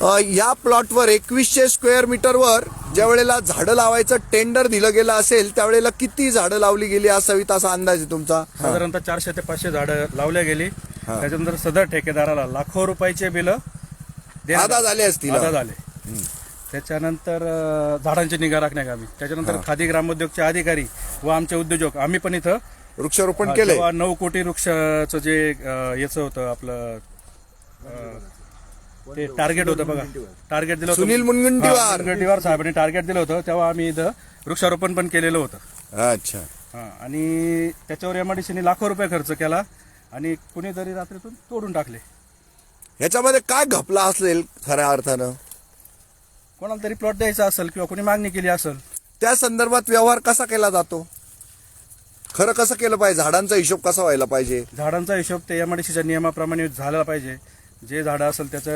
या प्लॉटवर एकवीसशे स्क्वेअर मीटरवर ज्या वेळेला झाडं लावायचं टेंडर दिलं गेलं असेल त्यावेळेला किती झाडं लावली गेली असावीत असा अंदाज आहे तुमचा? साधारणतः चारशे ते पाचशे झाडं लावल्या गेली. त्याच्यानंतर सदर ठेकेदाराला लाखो रुपयाचे बिल आधा झाले असतील. आधा झाले त्याच्यानंतर झाडांची निगा राखण्याकामी त्याच्यानंतर खादी ग्रामोद्योगचे अधिकारी व आमचे उद्योजक आम्ही पण इथं वृक्षारोपण जेव्हा नऊ कोटी वृक्षाचं जे याचं होतं आपलं ते टार्गेट होतं बघा. टार्गेट दिलं होतं. सुनील मुनगंटीवार. हा, मुनगंटीवार साहेबांनी टार्गेट दिलं होतं. तेव्हा आम्ही इथं वृक्षारोपण पण केलेलं होतं. अच्छा. हा आणि त्याच्यावर एमआयडीसीने लाखो रुपये खर्च केला आणि कुणीतरी रात्रीतून तोडून टाकले. ह्याच्यामध्ये काय घपला असेल खऱ्या अर्थानं? कोणाला तरी प्लॉट द्यायचा असेल किंवा कोणी मागणी केली असेल. त्या संदर्भात व्यवहार कसा केला जातो? खरं कसं केलं पाहिजे? झाडांचा हिशोब कसा व्हायला पाहिजे? झाडांचा हिशोब ते एमआयडीसीच्या नियमाप्रमाणे झाला पाहिजे. जे झाडं असेल त्याचं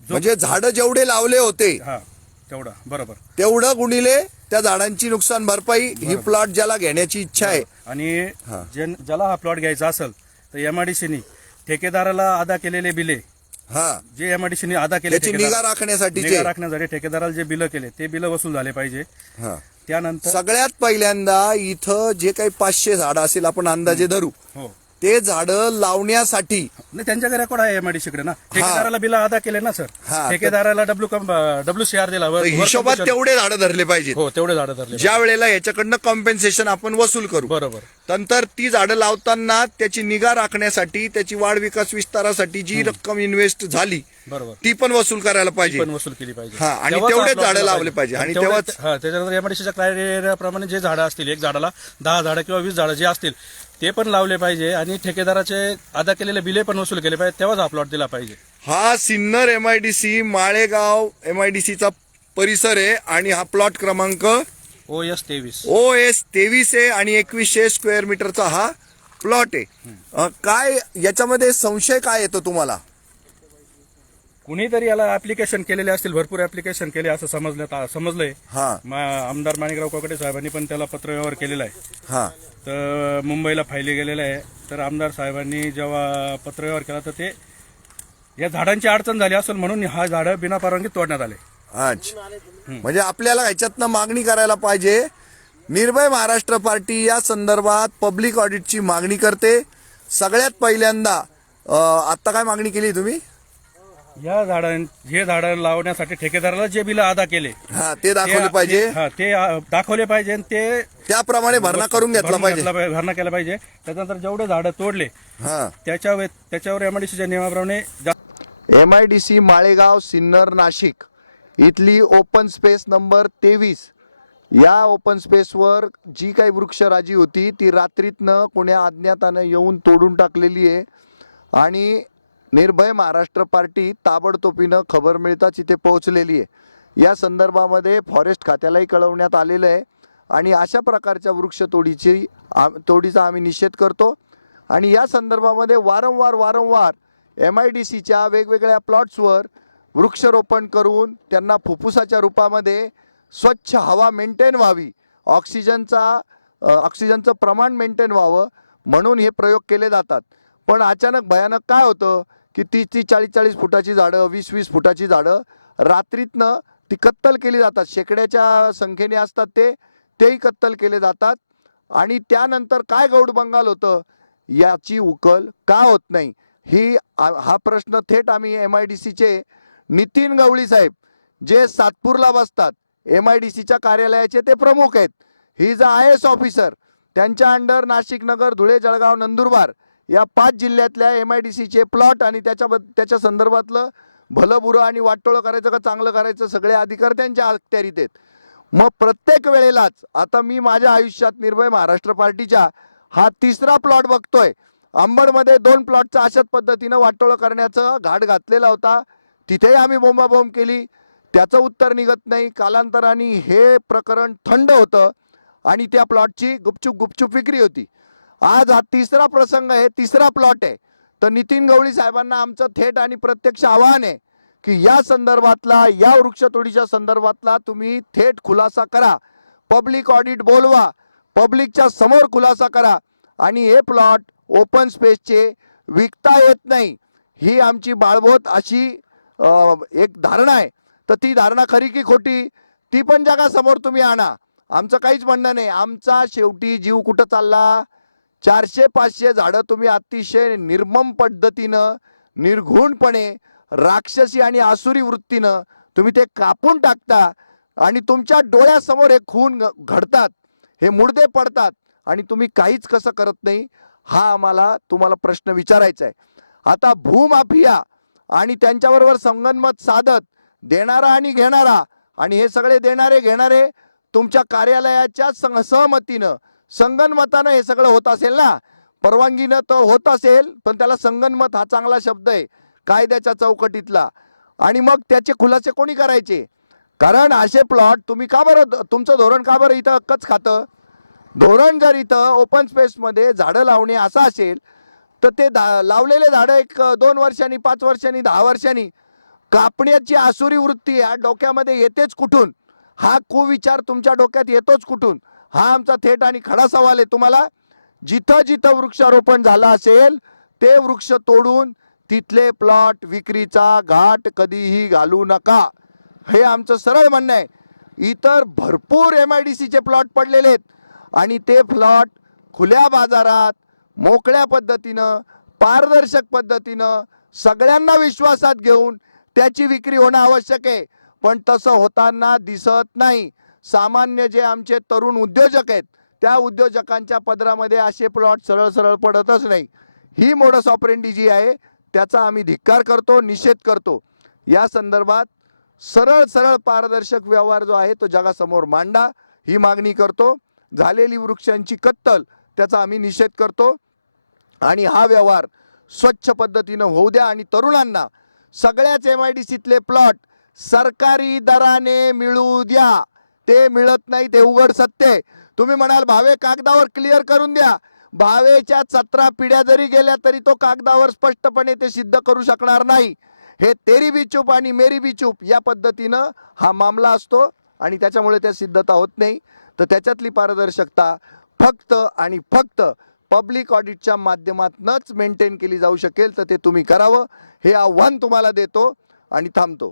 जो- म्हणजे झाडं जेवढे लावले होते हा तेवढा बरोबर. तेवढं गुणिले त्या झाडांची नुकसान भरपाई ही प्लॉट ज्याला घेण्याची इच्छा आहे. आणि. जे ज्याला हा प्लॉट घ्यायचा असेल तर एमआयडीसीनी ठेकेदाराला अदा केलेले बिले. हा. जे एमआयडीसीने अदा केले त्याची निगा राखण्यासाठीचे. निगा राखण्यासाठी ठेकेदाराला जे बिलं केले ते बिलं वसूल झाले पाहिजे. हा. त्यानंतर सगळ्यात पहिल्यांदा इथं जे काही पाचशे झाडं असेल आपण अंदाजे धरू. हो. ते झाडं लावण्यासाठी नाही त्यांच्याकडे रेकॉर्ड आहे एमआयडीसी कडे ना? ठेकेदाराला बिल अदा केले ना सर? हा, ठेकेदाराला डब्ल्यू डब्ल्यू सी आर दिला वर- तर वर हिशोबात तेवढे झाडं धरले पाहिजेत. हो तेवढे झाडं धरले ज्या वेळेला याच्याकडनं कॉम्पेन्सेशन आपण वसूल करू. बरोबर. नंतर ती झाडं लावताना त्याची निगा राखण्यासाठी त्याची वाढ विकास विस्तारासाठी जी रक्कम इन्व्हेस्ट झाली बरोबर. ती पण वसूल करायला पण पाहिजे. वसूल केली पाहिजे. हा, आणि तेव्हाच तेवढेच आपलं झाडं लावले पाहिजे. आणि तेवढेच- तेव्हाच- हा त्याच्यानंतर एमआयडीसीच्या क्रायटेरियाप्रमाणे जे झाडं असतील एक झाडाला दहा झाडं किंवा वीस झाडं जे असतील ते पण लावले पाहिजे. आणि ठेकेदाराचे अदा केलेले बिले पण वसूल केले पाहिजे तेव्हाच हा प्लॉट दिला पाहिजे. हा सिन्नर एमआयडीसी माळेगाव एमआयडीसीचा परिसर आहे आणि हा प्लॉट क्रमांक ओ एस तेवीस. ओ एस तेवीस आहे आणि एकवीसशे स्क्वेअर मीटरचा हा प्लॉट आहे. अं, काय याच्यामध्ये संशय काय येतो तुम्हाला? कुणीतरी याला ऍप्लिकेशन केलेले असतील भरपूर ऍप्लिकेशन केले असं समजलं समजलंय. हा. मा- आमदार माणिकराव कोकडे साहेबांनी पण त्याला पत्रव्यवहार केलेला आहे. हा. तर मुंबईला फायली गेलेलं आहे. तर आमदार साहेबांनी जेव्हा पत्रव्यवहार केला तर ते या झाडांची अडचण झाली असेल म्हणून हा झाडं बिना परवानगी तोडण्यात आले. अच्छा. म्हणजे आपल्याला ह्याच्यातनं मागणी करायला पाहिजे. निर्भय महाराष्ट्र पार्टी या संदर्भात पब्लिक ऑडिटची मागणी करते. सगळ्यात पहिल्यांदा अं, आता काय मागणी केली तुम्ही? या झाडां हे झाडं लावण्यासाठी ठेकेदाराला जे बिल अदा केले हा ते दाखवले पाहिजे. ते- हा ते अ, दाखवले पाहिजे आणि ते त्याप्रमाणे भरणा करून घेतला भरून पाहिजे. घेतला पाहिजे, भरणा केला पाहिजे. त्याच्यानंतर जेवढे झाडं तोडले हा. त्याच्या वे- त्याच्यावर एमआयडीसीच्या नियमाप्रमाणे जा- M I D C Malegaon Sinnar Nashik इथली ओपन स्पेस नंबर तेवीस. या ओपन स्पेसवर जी काही वृक्षराजी होती ती रात्रीतनं कोण्या अज्ञातानं येऊन तोडून टाकलेली आहे. आणि निर्भय महाराष्ट्र पार्टी ताबडतोबीनं खबर मिळताच इथे पोहोचलेली आहे. या संदर्भामध्ये फॉरेस्ट खात्यालाही कळवण्यात आलेलं आहे आणि अशा प्रकारच्या वृक्षतोडीची तोडीचा आम्ही निषेध करतो. आणि या संदर्भामध्ये वारंवार वारंवार एम आय डी सीच्या वेगवेगळ्या प्लॉट्सवर वृक्षरोपण करून त्यांना फुफ्फुसाच्या रूपामध्ये स्वच्छ हवा मेंटेन व्हावी ऑक्सिजनचा ऑक्सिजनचं प्रमाण मेंटेन व्हावं म्हणून हे प्रयोग केले जातात. पण अचानक भयानक काय होतं की तीस तीस चाळीस चाळीस फुटाची झाडं वीस वीस फुटाची झाडं रात्रीतनं ती कत्तल केली जातात. शेकड्याच्या संख्येने असतात ते तेही कत्तल केले जातात. आणि त्यानंतर काय गौड बंगाल होतं? याची उकल का होत नाही? ही हा प्रश्न थेट आम्ही एम आय डी सीचे नितीन गवळी साहेब जे सातपूरला बसतात एम आय डी सीच्या कार्यालयाचे ते प्रमुख आहेत. ही ज आय एस ऑफिसर त्यांच्या अंडर नाशिक नगर धुळे जळगाव नंदुरबार या पाच जिल्ह्यातल्या एम आय डी सीचे प्लॉट आणि त्याच्या त्याच्या संदर्भातलं भलं बुरं आणि वाटोळं करायचं का चांगलं करायचं सगळे अधिकार त्यांच्या अखत्यारीत आहेत. मग प्रत्येक वेळेलाच आता मी माझ्या आयुष्यात निर्भय महाराष्ट्र पार्टीच्या हा तिसरा प्लॉट बघतोय. अंबडमध्ये दोन प्लॉटचा अशाच पद्धतीनं वाटोळं करण्याचं घाट घातलेला होता. तिथेही आम्ही बोंबाबोंब केली. त्याचं उत्तर निघत नाही. कालांतराने हे प्रकरण थंड होतं आणि त्या प्लॉटची गुपचूप गुपचूप विक्री होती. आज हा तिसरा प्रसंग आहे तिसरा प्लॉट आहे. तर नितीन गवळी साहेबांना आमचं थेट आणि प्रत्यक्ष आवाहन आहे की या संदर्भातला या वृक्षतोडीच्या संदर्भातला तुम्ही थेट खुलासा करा. पब्लिक ऑडिट बोलवा. पब्लिकच्या समोर खुलासा करा. आणि हे प्लॉट ओपन स्पेसचे विकता येत नाही. ही आमची बाळबोत अशी एक धारणा आहे. तर ती धारणा खरी की खोटी? ती पण जगासमोर तुम्ही आणा. आमचं काहीच म्हणणं नाही. आमचा शेवटी जीव कुठं चालला? चारशे पाचशे झाडं तुम्ही अतिशय निर्मम पद्धतीनं निर्घुणपणे राक्षसी आणि आसुरी वृत्तीनं तुम्ही ते कापून टाकता आणि तुमच्या डोळ्यासमोर हे खून घडतात हे मुडदे पडतात आणि तुम्ही काहीच कसं करत नाही हा आम्हाला तुम्हाला प्रश्न विचारायचा आहे. आता भूमाफिया आणि त्यांच्याबरोबर संगनमत साधत देणारा आणि घेणारा आणि हे सगळे देणारे घेणारे तुमच्या कार्यालयाच्या सहमतीनं संगणमतानं हे सगळं होत असेल ना? परवानगीनं तर होत असेल पण त्याला संगनमत हा चांगला शब्द आहे कायद्याच्या चौकटीतला. आणि मग त्याचे खुलासे कोणी करायचे? कारण असे प्लॉट तुम्ही का बरं तुमचं धोरण का बरं इथं हक्कच खातं? धोरण जर इथं ओपन स्पेसमध्ये झाडं लावणे असं असेल तर ते दा लावलेले झाडं एक दोन वर्षांनी पाच वर्षांनी दहा वर्षांनी कापण्याची आसुरी वृत्ती या डोक्यामध्ये येतेच कुठून? हा कुविचार तुमच्या डोक्यात येतोच कुठून? हा आमचा थेट आणि खडा सवाल आहे तुम्हाला. जिथं जिथं वृक्षारोपण झालं असेल ते वृक्ष तोडून तिथले प्लॉट विक्रीचा घाट कधीही घालू नका. हे आमचं सरळ म्हणणं आहे. इतर भरपूर एम आय डी सीचे प्लॉट पडलेले आहेत. आणि ते प्लॉट खुल्या बाजारात मोकळ्या पद्धतीनं पारदर्शक पद्धतीनं सगळ्यांना विश्वासात घेऊन त्याची विक्री होणं आवश्यक आहे. पण तसं होताना दिसत नाही. सामान्य जे आमचे तरुण उद्योजक आहेत त्या उद्योजकांच्या पदरामध्ये असे प्लॉट सरळ सरळ पडतच नाही. ही मोडस ऑपरेंडी जी आहे त्याचा आम्ही धिक्कार करतो निषेध करतो. या संदर्भात सरळ सरळ पारदर्शक व्यवहार जो आहे तो जगासमोर मांडा ही मागणी करतो. झालेली वृक्षांची कत्तल त्याचा आम्ही निषेध करतो. आणि हा व्यवहार स्वच्छ पद्धतीनं होऊ द्या आणि तरुणांना सगळ्याच एम आय डी सीतले प्लॉट सरकारी दराने मिळू द्या. ते मिळत नाही ते उघड सत्य तुम्ही म्हणाल भावे कागदावर क्लिअर करून द्या. भावेच्या सतरा पिढ्या जरी गेल्या तरी तो कागदावर स्पष्टपणे ते सिद्ध करू शकणार नाही. हे तेरी बी चूप आणि मेरी बी चूप या पद्धतीनं हा मामला असतो आणि त्याच्यामुळे त्या सिद्धता होत नाही. तर त्याच्यातली पारदर्शकता फक्त आणि फक्त पब्लिक ऑडिटच्या माध्यमातूनच मेंटेन केली जाऊ शकेल तर ते तुम्ही करावं. हे आव्हान तुम्हाला देतो आणि थांबतो.